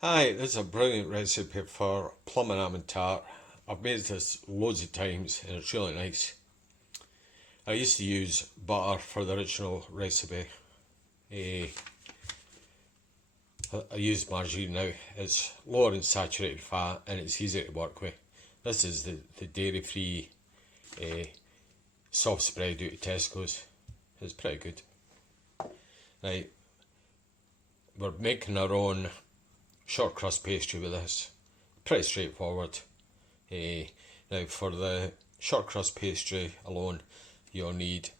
Hi, this is a brilliant recipe for plum and almond tart. I've made this loads of times and it's really nice. I used to use butter for the original recipe. Eh, I use margarine now. It's lower in saturated fat and it's easy to work with. This is the dairy free soft spread out of Tesco's. It's pretty good. Right, we're making our own shortcrust pastry with this. Pretty straightforward. Eh, Now, for the shortcrust pastry alone, you'll need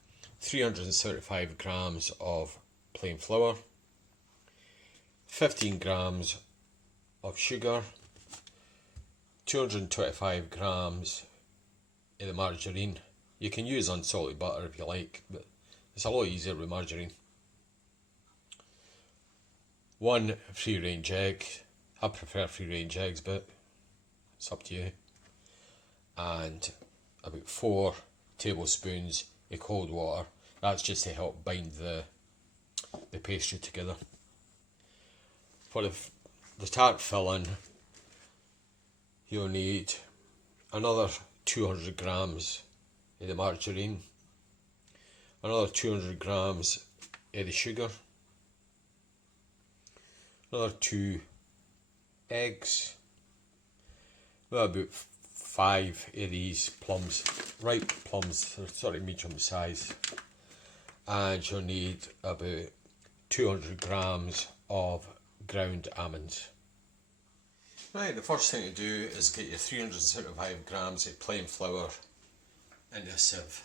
375 grams of plain flour, 15 grams of sugar, 225 grams of the margarine. You can use unsalted butter if you like, but it's a lot easier with margarine. One free range egg. I prefer free range eggs, but it's up to you. And about 4 tablespoons of cold water. That's just to help bind the pastry together. For the tart filling, you'll need another 200 grams of the margarine, another 200 grams of the sugar, another 2 eggs, well, about 5 of these plums, ripe plums, they're sort of medium size, and you'll need about 200 grams of ground almonds. Right, the first thing to do is get your 375 grams of plain flour into a sieve.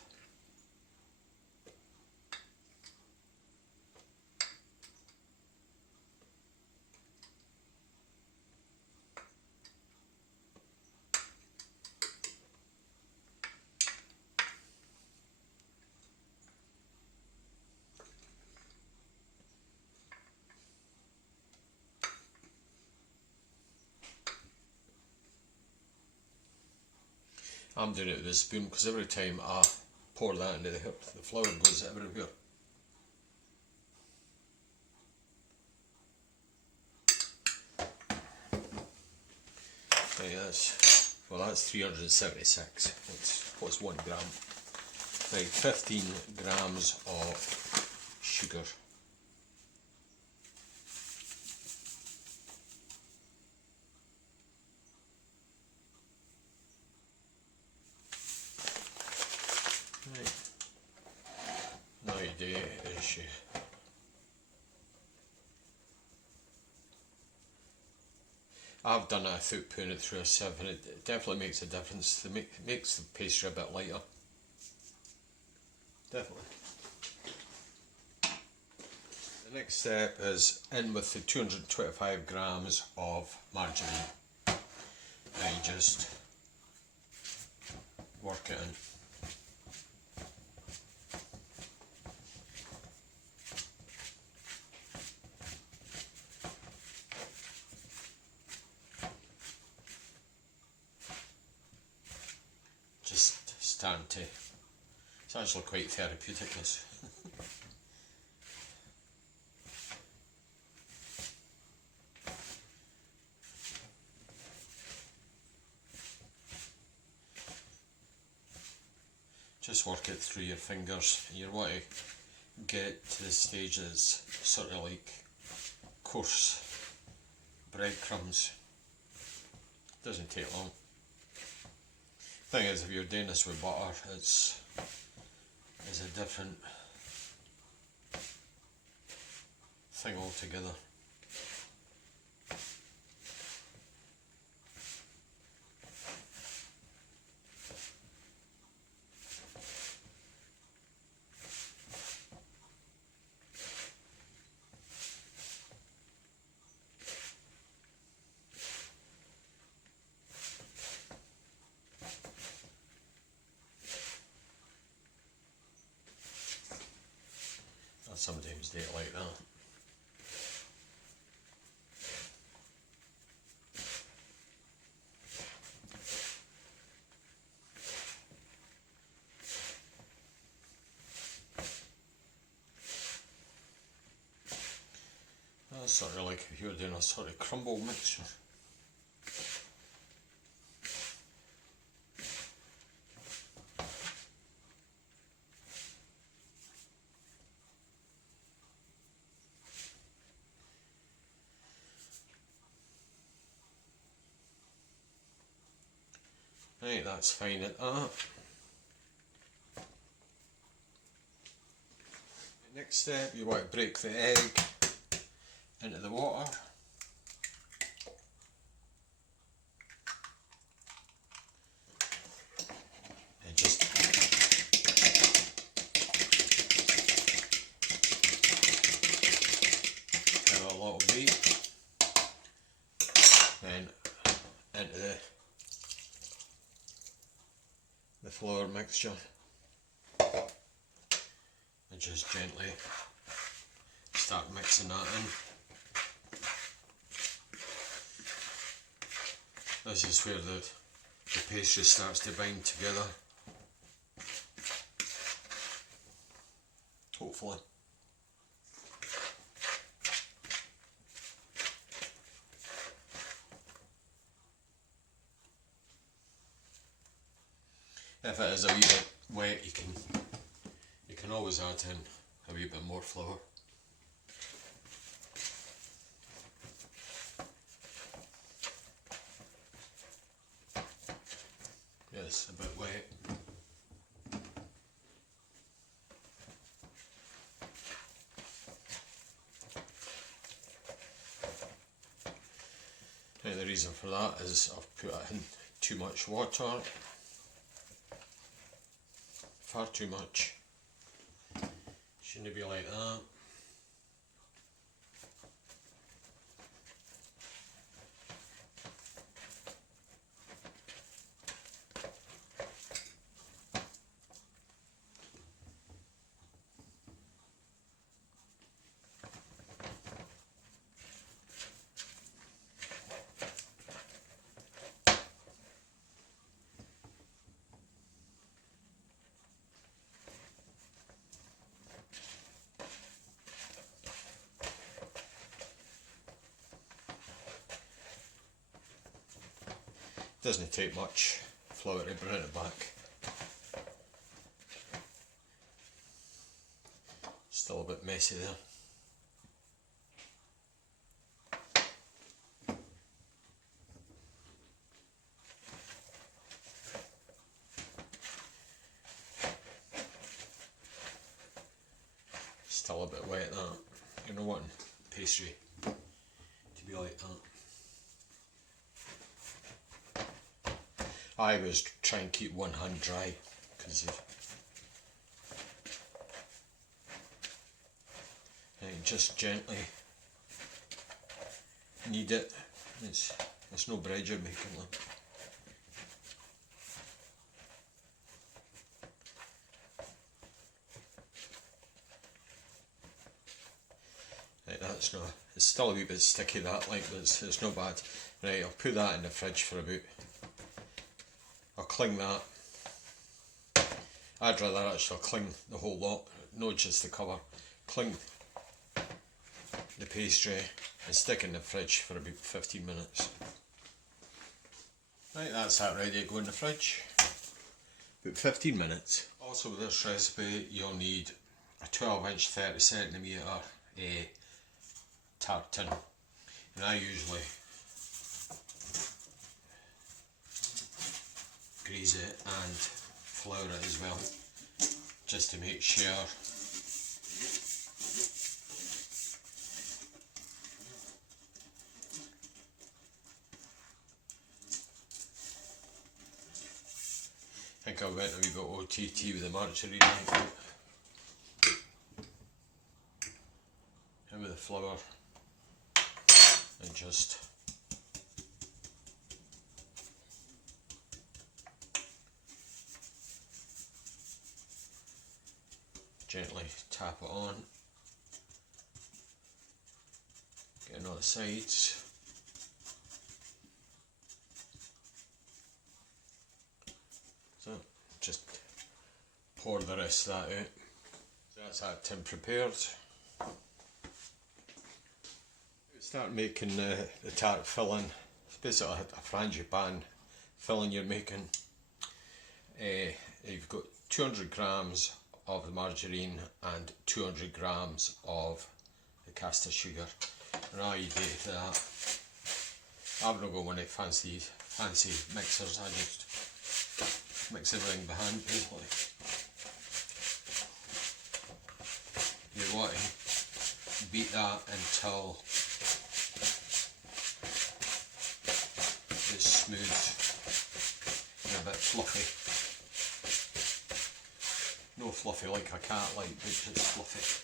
I'm doing it with a spoon because every time I pour that into the flour goes everywhere. Right, that's 376. What's 1 gram? Right, 15 grams of sugar. Right, now you do is you I've done it without putting it through a sieve, and it definitely makes a difference. It makes the pastry a bit lighter. Definitely. The next step is in with the 225 grams of margarine. And you just work it in. Just stand to. It's actually quite therapeutic, this. Just work it through your fingers. You want to get to the stage that's sort of like coarse breadcrumbs. Doesn't take long. Thing is, if you're doing this with butter, it's a different thing altogether. I sometimes do it like that. sort of like if you were doing a sort of crumble mixture. Right, that's fine at that. Next step, you want to break the egg into the water. And just give it a little beat. Then into the flour mixture. And just gently start mixing that in. This is where the pastry starts to bind together. Hopefully. If it is a wee bit wet, you can always add in a wee bit more flour. Yes, a bit wet. And the reason for that is I've put in too much water. Far too much. Shouldn't be like that. Doesn't take much flour to bring it back. Still a bit messy there. Still a bit wet that. You're not wanting pastry to be like that. I always try and keep one hand dry because just gently knead it. It's no bread you're making them. Right, that's not. It's still a wee bit sticky that, like, but it's not bad. Right, I'll put that in the fridge for about. I'll cling that. I'd rather actually cling the whole lot, not just the cover. Cling the pastry and stick in the fridge for about 15 minutes. Right, that's that ready to go in the fridge. About 15 minutes. Also with this recipe you'll need a 12-inch 30cm tart tin. And I usually grease it and flour it as well, just to make sure I think I went a wee bit OTT with the margarine and with the flour, and just gently tap it on, getting all the sides. So just pour the rest of that out. So that's that tin prepared. Start making the tart filling. It's basically a frangipane filling you're making. You've got 200 grams of the margarine and 200 grams of the caster sugar. And all you do for that, I've not got one of fancy mixers, I just mix everything by hand basically. You want to beat that until it's smooth and a bit fluffy. No fluffy like a cat like, but just fluffy.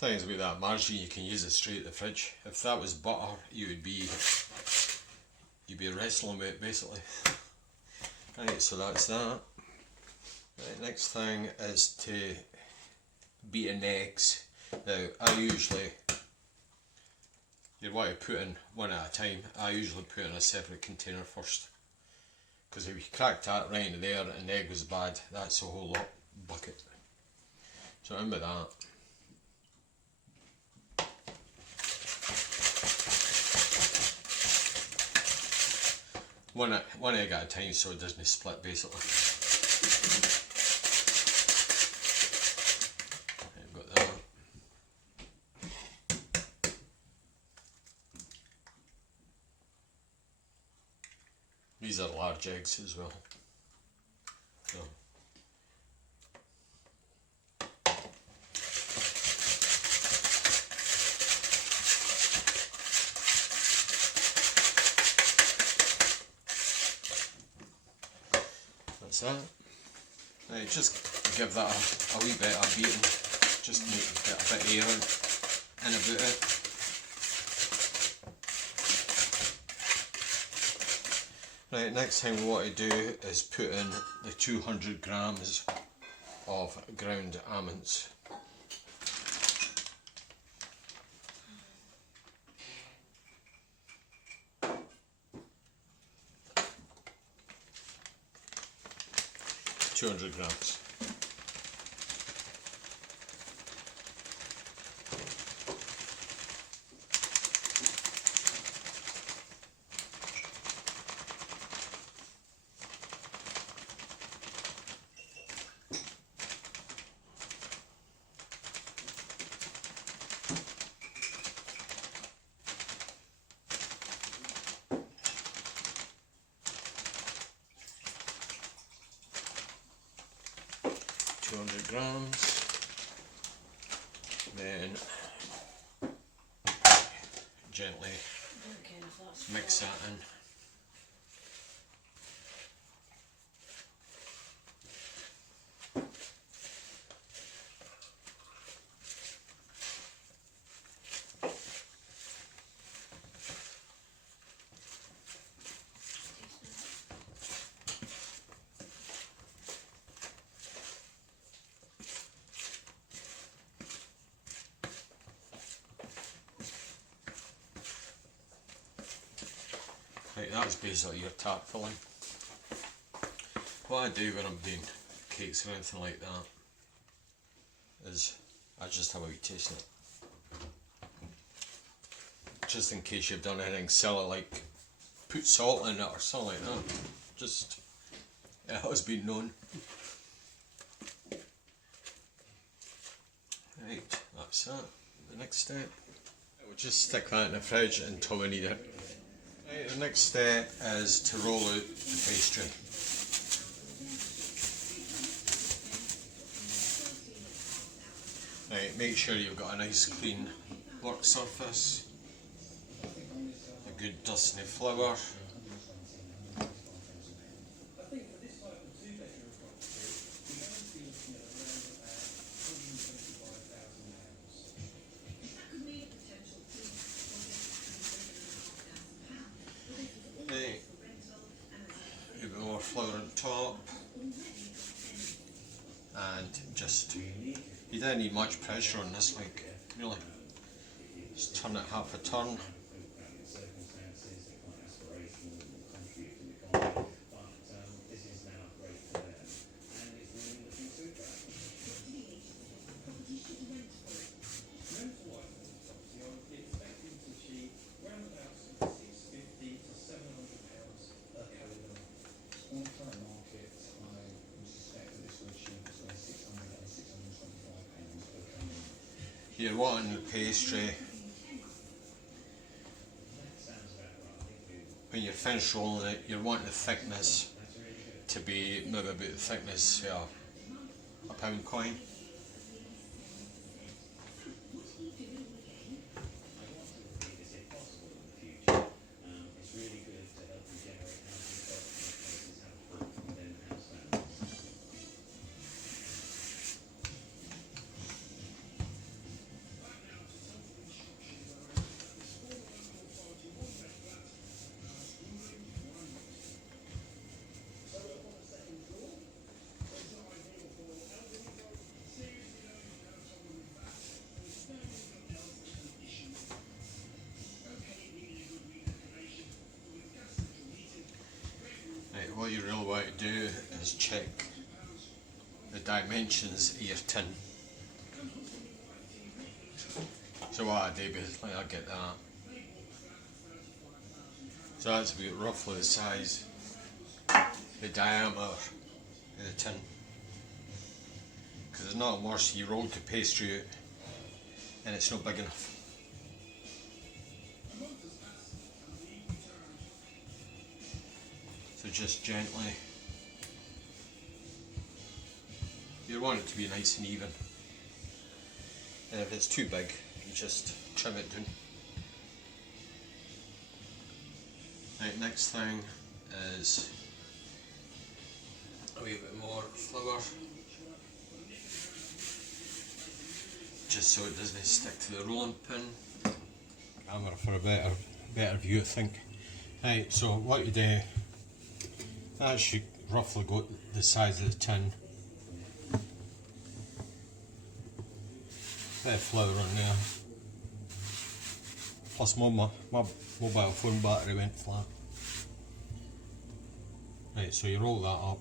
Things with that margarine, you can use it straight at the fridge. If that was butter, you'd be wrestling with it basically. Right, so that's that. Right, next thing is to beat in eggs. Now, you'd want to put in one at a time. I usually put in a separate container first, because if you crack that right in there and the egg was bad, that's a whole lot bucket. So in with that. One egg at a time so it doesn't split basically. I've got that. These are large eggs as well. So. That's that. Right, just give that a wee bit of beating, just to get a bit of air in about it. Right, next thing we want to do is put in the 200 grams of ground almonds. $200 grams. Grams, then gently mix that in. Right, that's basically your tart filling. What I do when I'm doing cakes or anything like that is I just have a wee taste of it. Just in case you've done anything silly like put salt in it or something like that. Just, it has been known. Right, that's that. The next step, we'll just stick that in the fridge until we need it. Right, the next step is to roll out the pastry. Right, make sure you've got a nice clean work surface, a good dusty flour, flour on top, and just, you don't need much pressure on this, like, really. Just turn it half a turn. You're wanting the pastry, when you're finished rolling it, you're wanting the thickness to be maybe about the thickness of a pound coin. What you really want to do is check the dimensions of your tin. So what I do basically, I get that. So that's about roughly the size, the diameter of the tin. Because it's not worse, you roll the pastry out and it's not big enough. So just gently, you want it to be nice and even, and if it's too big you just trim it down. Right, next thing is a wee bit more flour, just so it doesn't stick to the rolling pin. Camera for a better view I think. Right, so what you do, that should roughly go the size of the tin. Bit of flour on there. Plus my mobile phone battery went flat. Right, so you roll that up.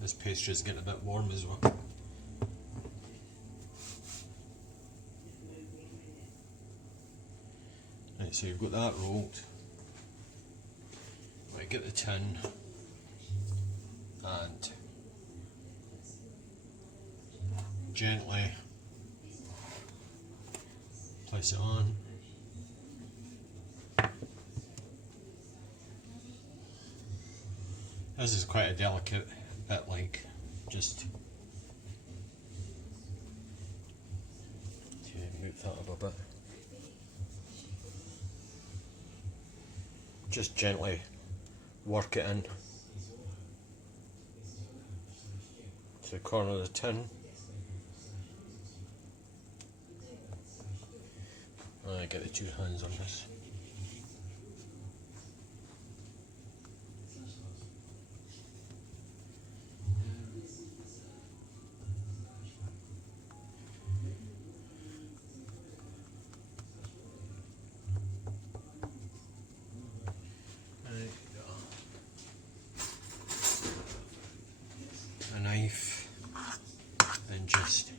This pastry is getting a bit warm as well. Right, so you've got that rolled. Right, get the tin. And gently place it on. This is quite a delicate bit, like just to move that up a bit. Just gently work it in to the corner of the tin. I get the two hands on this. A knife and just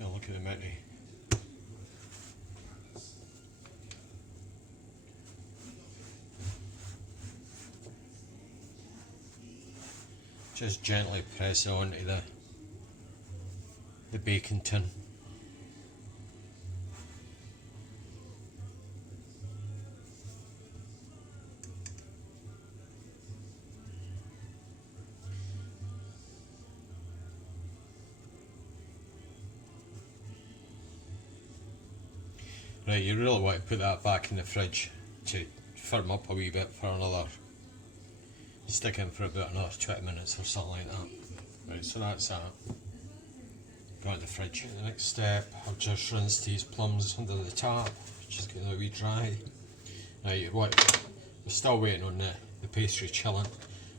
look at the mighty. Just gently press it onto the baking tin. Right, you really want to put that back in the fridge to firm up a wee bit for another, stick in for about another 20 minutes or something like that. Right, so that's that. Go to the fridge. The next step, I've just rinsed these plums under the tap, just get a wee dry. Now we're still waiting on the pastry chilling,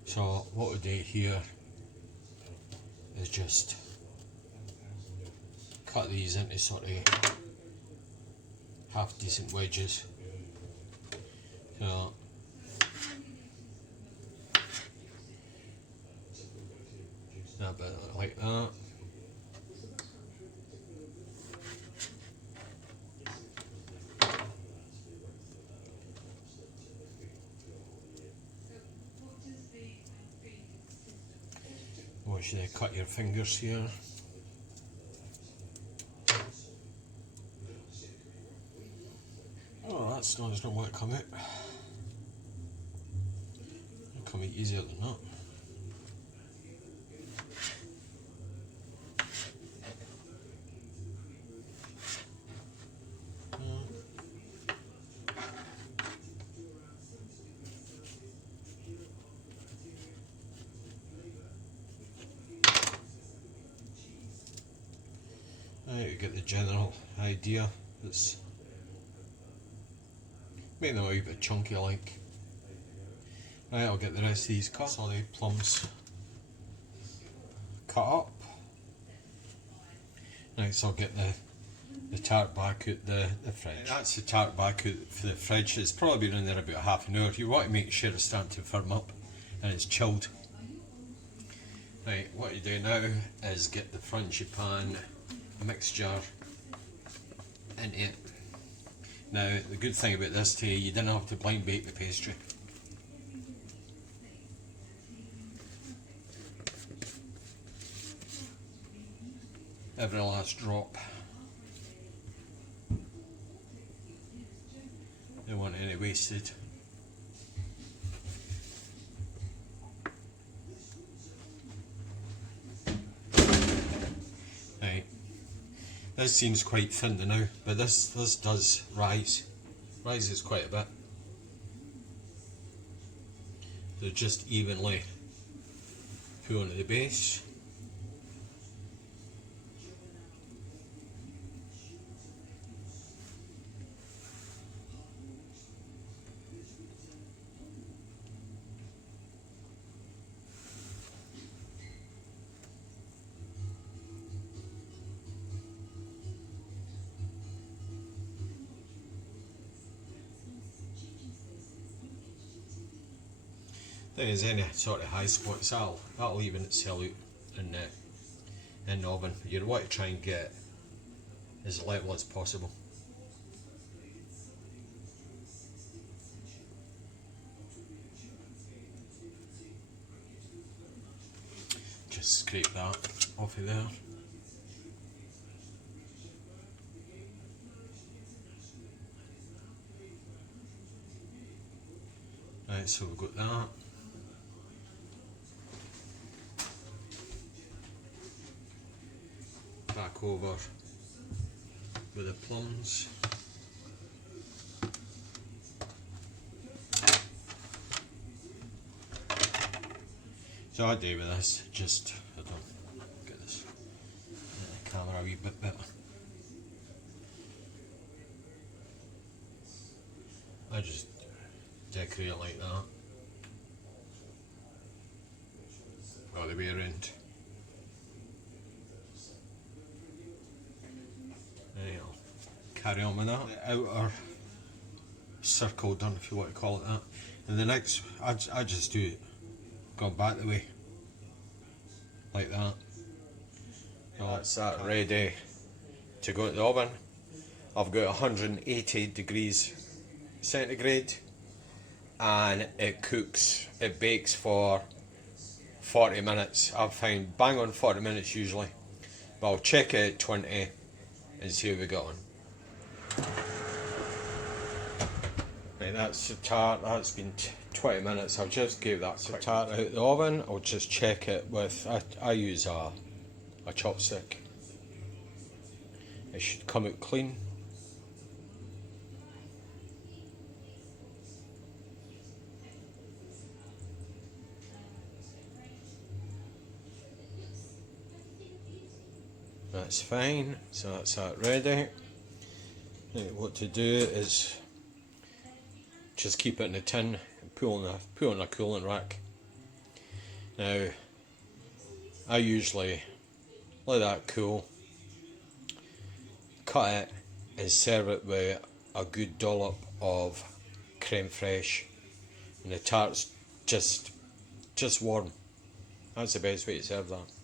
so what we do here is just cut these into sort of half decent wedges. So a bit like that. Watch you cut your fingers here. Oh, that's not what it come out. It'll come out easier than that. Right, you get the general idea. It's making them a wee bit chunky like. Right, I'll get the rest of these cut. All the plums cut up. Right, so I'll get the tart back out the fridge. Right, that's the tart back out for the fridge. It's probably been in there about half an hour. You want to make sure it's starting to firm up and it's chilled. Right, what you do now is get the frangipane mixture into it. Now the good thing about this too, you didn't have to blind bake the pastry. Every last drop. Don't want any wasted. Right. This seems quite thin now, but this does rise. Rises quite a bit. So just evenly put onto the base. There is any sort of high spots, that'll even itself out in the oven. You want to try and get as level as possible. Just scrape that off of there. Right, so we've got that. Back over with the plums. So I do with this, just I don't get this camera a wee bit better. I just decorate it like that, all the way around. Carry on with that. The outer circle done, if you want to call it that. And the next, I just do it, go back the way, like that. So that's that ready to go into the oven. I've got 180 degrees centigrade, and it bakes for 40 minutes. I've found bang on 40 minutes usually, but I'll check it at 20 and see how we got on. Right, that's the tart. That's been 20 minutes. I'll just give that tart out of the oven. I'll just check it with, I use a chopstick. It should come out clean. That's fine, so that's that ready. Now, what to do is just keep it in a tin and put on a cooling rack. Now, I usually let that cool, cut it and serve it with a good dollop of creme fraiche, and the tart's just warm. That's the best way to serve that.